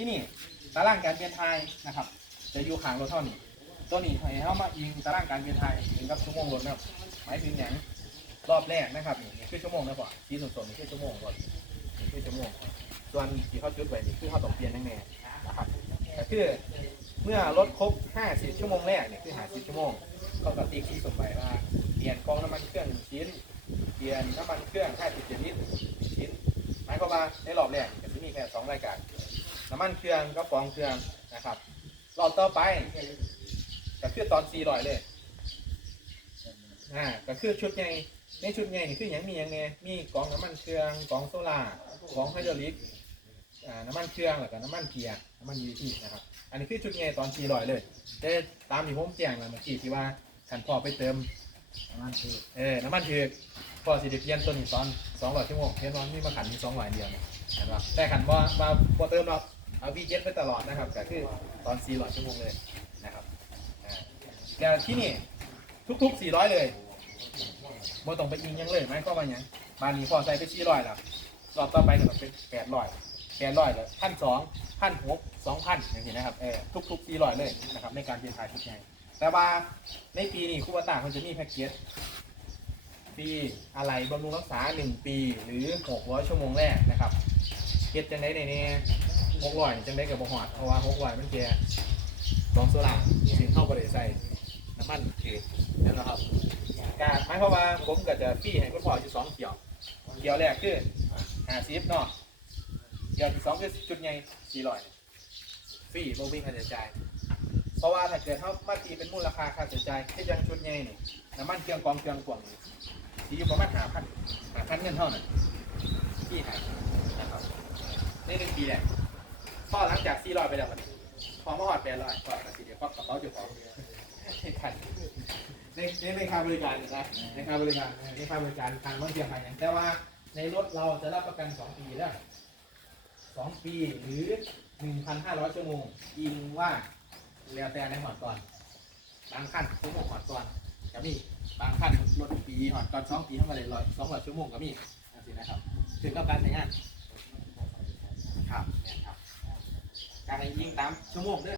ที่นี่ตารางการเปลี่ยนไทยนะครับ จะอยู่ข้างรถเท่านี้ ตัวนี้ให้เข้ามาอิงตารางการเปลี่ยนไทยถึงกับชั่วโมงรถนะครับหมายถึงอย่างรอบแรกนะครับนี่นี่คือชั่วโมงนะพ่อที่ส่วนๆนี่คือชั่วโมงรถนี่คือชั่วโมงส่วนที่เขาจุดไว้นี่คือเขาต้องเปลี่ยนแน่ๆนะครับก็คือเมื่อรถครบ 50 ชั่วโมงแรกเนี่ยคือ 50 ชั่วโมงเขาก็ติ๊กที่สมไปว่าเปลี่ยนกองน้ำมันเครื่องชิ้นเปลี่ยนน้ำมันเครื่อง 57 ลิตรหนึ่งชิ้นหมายความว่าในรอบแรกจะมีแค่สองรายการ น้ำมันเครื่องกับฟองเครื่องนะครับรอบต่อไปก็คือตอน400เลยอ่าก็คือชุดใหญ่ในชุดใหญ่นี่คืออย่างมีอย่างไงมีกล่องน้ำมันเครื่องกล่องโซล่ากล่องไฮดรอลิกอ่าน้ำมันเครื่องแล้วก็น้ำมันเกียร์น้ำมันยูทีนะครับ อันนี้คือชุดใหญ่ตอน400เลยแต่ตามที่ผมแจ้งแล้วเมื่อกี้ที่ว่าขันพอไปเติมประมาณคือเออน้ำมันถือกพอสิได้เปลี่ยนตัวนี้ตอน200ชั่วโมงเพียงตอนนี้มาขันมี200อันเดียวเนี่ยเห็นปะแต่ขันว่ามาพอเติมเรา เอาวีเจ็ไปตลอดนะครับก็คือตอน 400 ชั่วโมงเลยนะครับแล้วที่นี่ทุกๆ 400 เลยบ่ต้องไปอิงยังเลยไหมก็ว่าหยังบานนี้พอใส่ไป 400 แล้วรอบต่อไปก็ต้องเป็น 800 800แล้วพันสองพันหกสองพันอย่างนี้นะครับเออทุกๆ400เลยนะครับในการเปลี่ยนถ่ายทุกอย่างแต่ว่าในปีนี้คูบาตาเขาจะมีแพ็กเกจปีอะไรบำรุงรักษา1ปีหรือ600ชั่วโมงแรกนะครับเฮ็ดจังไดในนี้ 600จังไดกับบหอดเพราะว่า600มันแก่สองโซล่าสินเข้าบริใส่น้ำมันคือนั่นแหละครับการหมายความว่าผมก็จะฟรีให้คุณพ่ออยู่สองเกี่ยวเกี่ยวแรกคือ50เนาะเกี่ยวที่สองคือจุดใหญ่400ฟรีบ่มีค่าใช้จ่ายเพราะว่าถ้าเกิดเขามาตีเป็นมูลค่าค่าใช้จ่ายที่ยังจุดใหญ่นี่น้ำมันเครื่องกองเครื่องกวางนี่ที่อยู่ประมาณหาพันหาพันเงินเท่านั้นพี่หายนะครับในหนึ่งปีแหละ พอหลังจากสี่ร้อยไปแล้วมันพอมาหอดแปดร้อยก็กระสีเดียวก็กระเป๋าจุกของในคันในในในค่าบริการนะในค่าบริการในค่าบริการทางวันเทียมไปอย่างแต่ว่าในรถเราจะรับประกันสองปีแล้วสองปีหรือหนึ่งพันห้าร้อยชั่วโมงอิงว่าแล้วแต่ในหอดก่อน บางขั้นชั่วโมงหอดก่อนจะมีบางขั้นรถปีหอดก่อนสองปีเข้ามาเลยร้อยสองร้อยชั่วโมงก็มีนั่นสินะครับถึงกับการใช้งานครับเนี่ ยิงตามชั่วโมงเด้วย